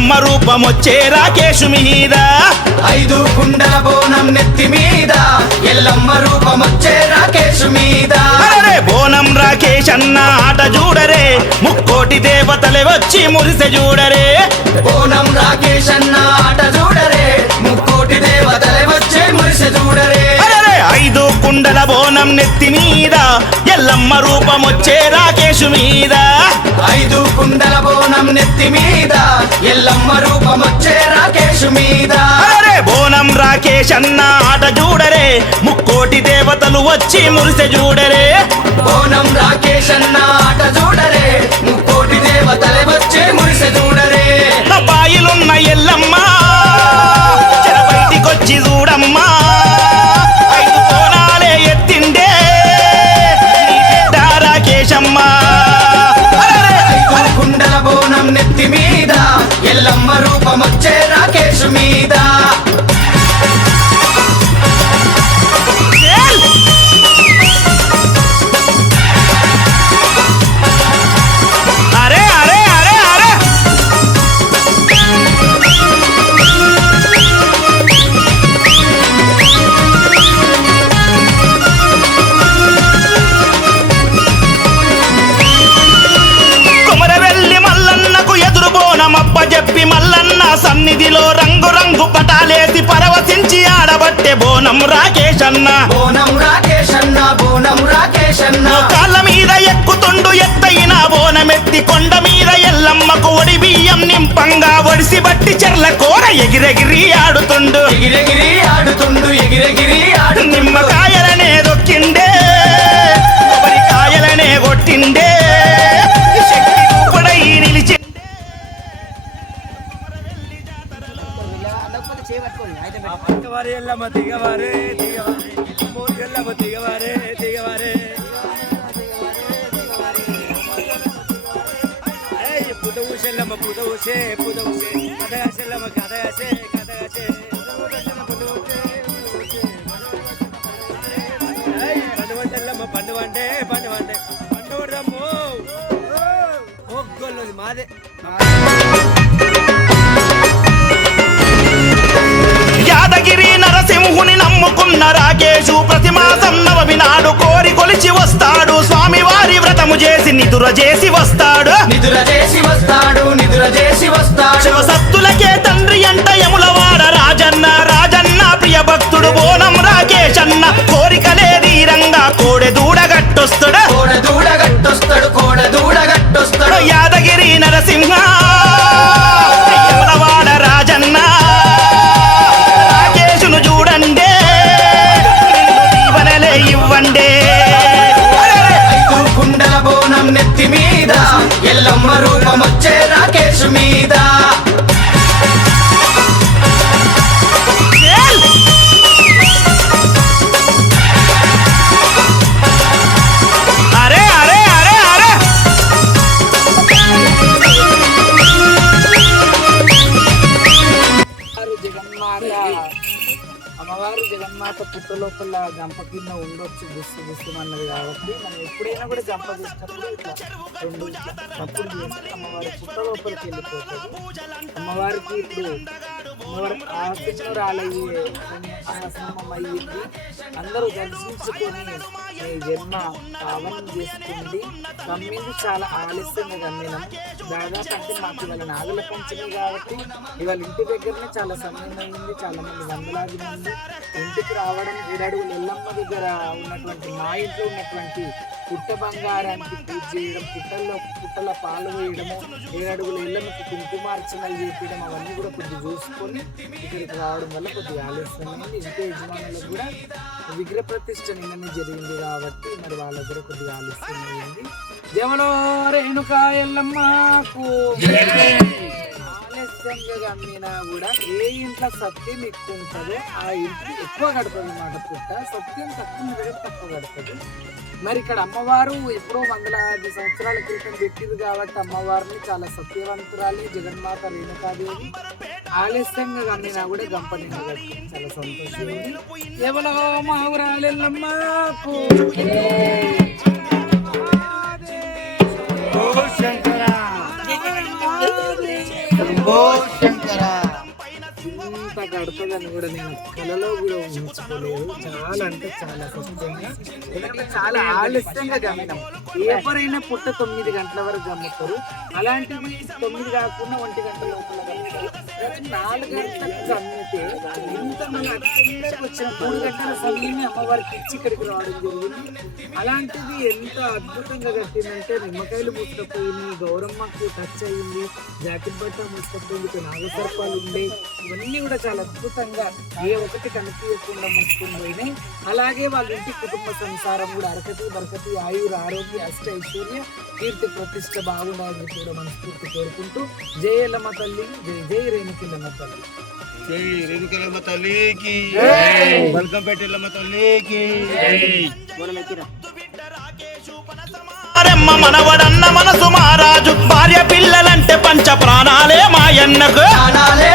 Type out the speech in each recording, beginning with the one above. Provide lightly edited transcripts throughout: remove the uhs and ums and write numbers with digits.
ఎల్లమ్మ రూపమొచ్చే రాకేశు మీద 5 కుండల బోనం నెత్తి మీద ఎల్లమ్మ రూపమొచ్చే రాకేశు మీద అరే బోనం రాకేష్ అన్న ఆట చూడరే ముక్కోటి దేవతలే వచ్చి మురిసె చూడరే బోనం రాకేష్ అన్న ఆట చూడరే ముక్కోటి దేవతలే వచ్చి మురిసె చూడరే 5 కుండల బోనం నెత్తి మీద ఎల్లమ్మ రూపమొచ్చే రాకేశు మీద 5 కుండల బోనం నెత్తి మీద ఎల్లమ్మ రూపమొచ్చే రాకేశు మీద అరే బోనం రాకేష్ అన్న ఆట చూడరే ముక్కోటి దేవతలు వచ్చి మురిసె చూడరే బోనం రాకేష్ అన్న ఆట చూడరే ముక్కోటి దేవతలే వచ్చి మురిసె చూడరే బాయిలున్న ఎల్లమ్మ చెర బయటికొచ్చి చూడమ్మా 5 బోనాలే ఎత్తిండే నీ బిడ్డ రాకేశమ్మ 5 కుండల బోనం నెత్తి మీద ఎల్లమ్మ రూపమొచ్చే రాకేశు మీద అరే అరే అరే అరే కుమరవెల్లి మల్లన్నకు ఎదురు బోనమప్ప చెప్పి మల్లన్న సన్నిధిలో రంగు రంగు పటాలేసి పరవశించి ఆడబట్టే బోనం రాకేష్ అన్న బోనం రాకేష్ అన్న బోనం రాకేష్ అన్న కాళ్ళ మీద ఎక్కుతుండు ఎత్తైన బోనమెత్తి కొండ మీద ఎల్లమ్మకు ఒడి బియ్యం నింపంగా ఒడిసి బట్టి చెర్ల కూర ఎగిరెగిరి ఆడుతుండు ఎగిరెగిరి ఆడుతుండు ఎగిరెగిరి ఆడు నిమ్మకాయలనే దొక్కిండే కొబ్బరికాయలనే కొట్టిండే శక్తి రూపుడై నిలిచి అక్కవారి ఎల్లమ్మ దిగవారే దిగవారే మూడు ఎల్లమ్మ దిగవారే దిగవారే పుద ఊసెల్లమ్మ పుద ఊసే కథగాసెల్లమ్మ కథగాసే కథగాసే పండు వంటెల్లమ్మ పండు వంటే పండు వంటే పండు వడదమ్ము ఒగ్గొల్లది మాదే యాదగిరి నరసింహుని నమ్ముకున్న రాకేశు ప్రతి మాసం నవమి నాడు కోరి కొలిచి వస్తాడు స్వామివారి వ్రతము చేసి నిదుర చేసి వస్తాడు నిదుర చేసి వస్తాడు నిదుర చేసి వస్తాడు శివసత్తులకే తండ్రి అంట యములవాడ రాజన్న రాజన్న ప్రియ భక్తుడు బోనం రాకేష్ అన్న కోరికలే తీరంగా కోడె దూడగట్టొస్తాడు కోడ దూడగట్టొస్తాడు కోడ దూడగట్టొస్తాడు యాదగిరి నరసింహ యములవాడ రాజన్న రాకేశును చూడండే నిన్ను దీవెనలే ఇవ్వండే 5 కుండల బోనం నెత్తి మీద ఎల్లమ్మ రూపమొచ్చే రాకేశు మీద అరే అరే అరే అరే అమ్మవారు జగన్మాత పుట్ట లోపల గంప కింద ఉండొచ్చు గుస్తమన్నది కాబట్టి మనం ఎప్పుడైనా కూడా గంప తీసినప్పుడు ఇట్లా 2 తప్పులు చేసి అమ్మవారి పుట్ట లోపలికి వెళ్ళిపోతుంది అమ్మవారికి ఇప్పుడు అమ్మవారి ఆశీర్వాలయ్యే ఆశ్రమం అయ్యింది అందరూ దర్శించుకొని ఈ జన్మ పావనం చేసుకుంది కమ్మింది చాలా ఆలస్యంగా కమ్మినాం దాదాపు అంటే మాకు ఇవాళ నాగుల పంచమి కాబట్టి ఇవాళ ఇంటి దగ్గరనే చాలా సమయం అయింది చాలా మంది వందలాది మంది ఇంటికి రావడం 7 అడుగుల ఎల్లమ్మ దగ్గర ఉన్నటువంటి మా ఇంట్లో ఉన్నటువంటి పుట్ట బంగారానికి పూజ చేయడం పుట్టల పాలు వేయడము 7 అడుగుల ఎల్లమ్మకి కుంకుమార్చనలు చేపించడం అవన్నీ కూడా కొద్దిగా చూసుకొని ఇక్కడికి రావడం వల్ల కొద్దిగా ఆలస్యమైంది ఇంటి యజమానులకు కూడా విగ్రహ ప్రతిష్ఠ నిన్ననే జరిగింది కాబట్టి మరి వాళ్ళ దగ్గర కొద్దిగా ఆలస్యమైంది జమలో రేణుకా ఎల్లమ్మకు ఆలస్యంగా అమ్మినా కూడా ఏ ఇంట్లో సత్యం ఎక్కువ ఉంటుందో ఆ ఇంటికి ఎక్కువ గడుపుతుంది అన్నమాట పుట్ట సత్యం తక్కువ గడుపుతుంది మరి ఇక్కడ అమ్మవారు ఎప్పుడో వందలాది సంవత్సరాల క్రితం పెట్టింది కాబట్టి అమ్మవారిని చాలా సత్యవంతురాలి జగన్మాత రేణుకాదేవి ఆలస్యంగా కమ్మినా కూడా గంప నిండా కట్టి చాలా సంతోషం కేవలం మా ఊరాలెల్లమ్మకు ఓ శంకరా ఇంత గడపదని కూడా నేను కలలో కూడా ఊహించుకోలేదు. చాలా అంటే చాలా సత్యంగా, ఎందుకంటే చాలా ఆలస్యంగా గమ్మినాం. ఎవరైనా పుట్ట 9 గంటల వరకు గమ్ముతారు, అలాంటివి 9 కాకుండా 1 గంట లోపల గమ్ముతారు. 4 గంటలకు గమ్మితే ఇంత మన అందరికి వచ్చిన 3 గంటల సమయాన్ని అమ్మవారికి ఇచ్చి ఇక్కడికి రావడం జరిగింది. అలాంటిది ఎంత అద్భుతంగా కట్టిందంటే నిమ్మకాయలు ముస్తపోయినాయి, గౌరమ్మకి టచ్ అయ్యింది, జాకెట్ బట్ట ముస్తపోయింది, నాగసర్పాలు ఉండే, ఇవన్నీ కూడా చాలా అద్భుతంగా ఏ ఒకటి కనిపించకుండా ముసుకుని పోయినాయి. అలాగే వాళ్ళ ఇంటి కుటుంబ సంసారం కూడా అరకతి బరకతి ఆయుర ఆరోగ్య అష్ట ఐశ్వర్య కీర్తి ప్రతిష్ట బాగుండాలని కూడా మనస్ఫూర్తి కోరుకుంటూ జై ఎల్లమ్మ తల్లి, జై జై రేణుకెల్లమ్మ తల్లి, జై రేణుకెల్లమ్మ తల్లికి, బల్కంపేట ఎల్లమ్మ తల్లికి. మనవడన్న మనసు మహారాజు, భార్య పిల్లలంటే పంచ ప్రాణాలే మాయన్నకు, ప్రాణాలే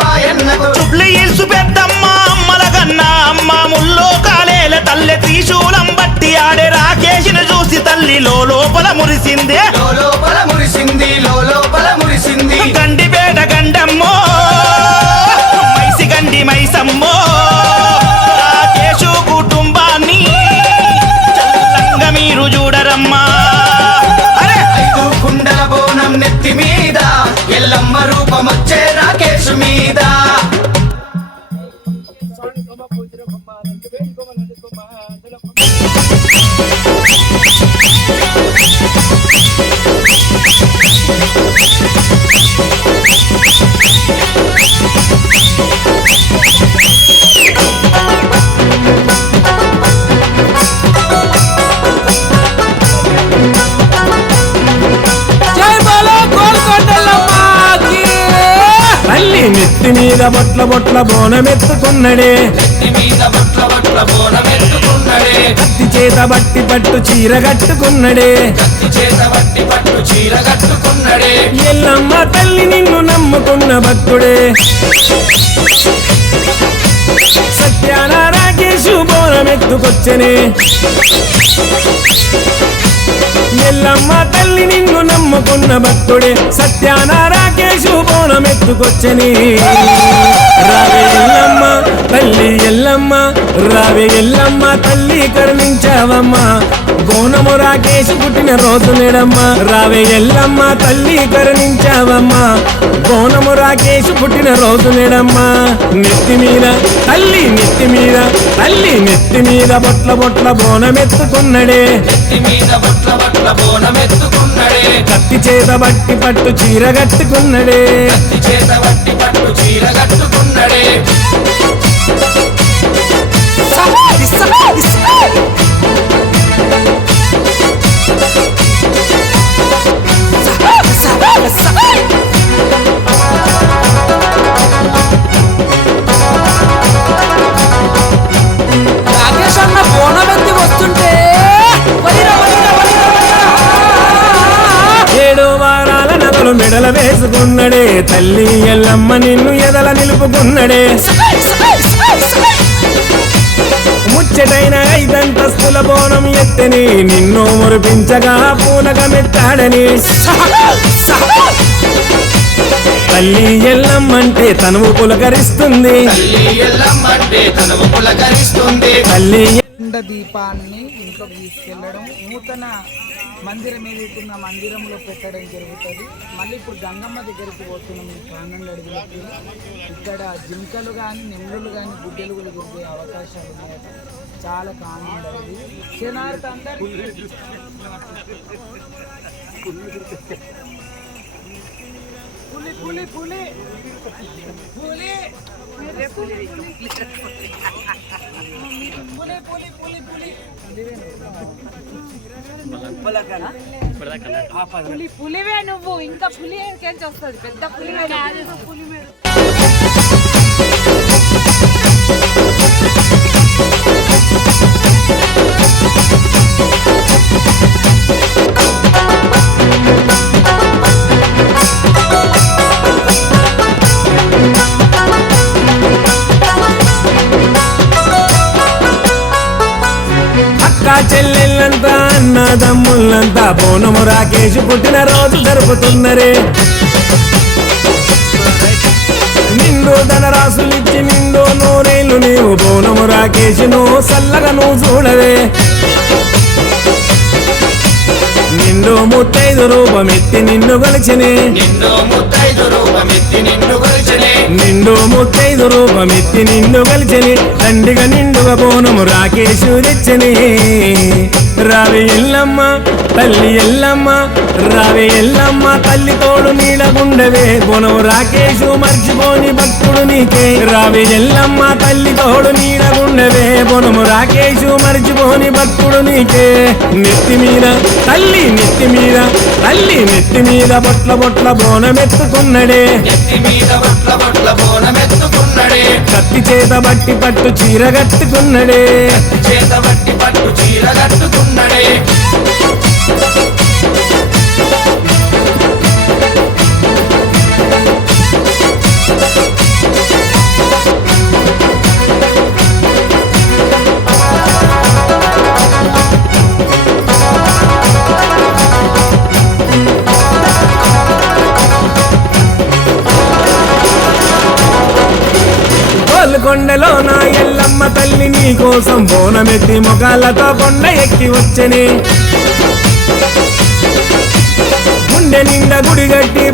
మాయన్నకు. చుబ్లి ఇల్సు పెద్దమ్మ అమ్మల కన్నా అమ్మ ముల్లో కాలేల తల్లి త్రిశూలం బట్టి ఆడే రాకేష్ను చూసి తల్లి లోపల మురిసిందే, లోపల మురిసింది, లోపల మురిసింది. గండిపేట గండమ్మో మైసి గండి మైసమ్మో రాకేషు కుటుంబాన్ని చల్లంగా మీరు చూడరమ్మా. అరే 5 కుండల బోనం నెత్తి మీద, ఎల్లమ్మ రూపమొచ్చే రాకేష్ మీద. తల్లి నెత్తి మీద బొట్ల బొట్ల బోనమెత్తుకున్నడే, కత్తి చేత బట్టి పట్టు చీర కట్టుకున్నడే, ఎల్లమ్మ తల్లి నిన్ను నమ్ముకున్న భక్తుడే, సత్యాన రాకేషు బోనమెత్తుకొచ్చనే, ఎల్లమ్మ తల్లి నిన్ను నమ్ముకున్న భక్తుడే, సత్యాన రాకేషు బోనమెత్తుకొచ్చని. రావే ఎల్లమ్మ తల్లి ఎల్లమ్మ, రావే ఎల్లమ్మ తల్లి కరుణించావమ్మా, బోనము రాకేషు పుట్టిన రోజు నేడమ్మ. రావే ఎల్లమ్మ తల్లి కరుణించావమ్మా, బోనము రాకేషు పుట్టిన రోజు నేడమ్మా. నెత్తి మీద తల్లి, నెత్తి మీద తల్లి, నెత్తి మీద బొట్ల బొట్ల బోనమెత్తుకున్నడే, కత్తి చేత బట్టి పట్టు చీర కట్టుకున్నడే, రాకేష్ అన్న బోనమెత్తి వస్తుంటే 7 వారాల నగలు మెడల వేసుకున్నడే, తల్లి ఎల్లమ్మ నిన్ను ఎదల నిలుపుకున్నడే, ముచ్చటైన 5 అంతస్తుల బోనం ఎత్తని నిన్ను మురిపించగా పూనగమెత్తాడని. తల్లి ఎల్లమ్మంటే తనువు పులకరిస్తుంది, తల్లి ఎండ దీపాన్ని ఇంట్లోకి తీసుకెళ్ళడం, నూతన మందిరం ఏదైతున్న మందిరంలో పెట్టడం జరుగుతుంది. మళ్ళీ ఇప్పుడు గంగమ్మ దగ్గరికి పోతున్నాం. 12 అడుగులకి ఇక్కడ జింకలు కానీ నెమ్ములు కానీ గుడ్డెలు కూడా దొరికే అవకాశాలు ఉన్నాయి. చాలా ఆనందం ఇది. క్షణార్థ అందరూ పులి పులి పులి పులి పులి పులి పులి పులి పులి పులివే నువ్వు, ఇంకా పులి ఎక్కడికి వస్తుంది, పెద్ద పులివే. పులివే అక్క చెల్లెళ్ళంతా అన్న అన్నదమ్ములంతా బోనము రాకేష్ పుట్టిన రోజు జరుపుతున్నరే నిండు ధనరాశులిచ్చి నిండు నూరేళ్ళు నీవు బోనము రాకేష్ నువ్వు సల్లగా నువ్వు చూడవే నిండు ముత్తైదు రూపమెత్తి నిన్ను కొలిచినే నిండు ముత్తైదు రూపమెత్తి నిన్ను కొలిచెనే నిండు ముత్తైదు రూపమెత్తి నిన్ను కలిచని తండ్రిగా నిండుగా బోనము రాకేషు తెచ్చని రావి ఎల్లమ్మ తల్లి ఎల్లమ్మ రావి ఎల్లమ్మ తల్లి తోడు నీడగుండవే బోనము రాకేషు మర్చిపోని భక్తుడు నీకే రావి ఎల్లమ్మ తల్లి తోడు నీడగుండవే బోనము రాకేషు మర్చిపోని భక్తుడు నీకే నెత్తి మీద తల్లి నెత్తి మీద తల్లి నెత్తి మీద బొట్ల బొట్ల బోనమెత్తుకున్నడే నెత్తి మీద బొట్ల బొట్ల బోనమెత్తుకున్నడే కత్తి చేత బట్టి పట్టు చీర కట్టుకున్నడే చేత బట్టి పట్టు చీర కట్టుకున్నడే కొండలో నా ఎల్లమ్మ తల్లి నీ కోసం బోనమెత్తి మొగాలతో కొండ ఎక్కి వచ్చని గుండె నిండా గుడి గట్టి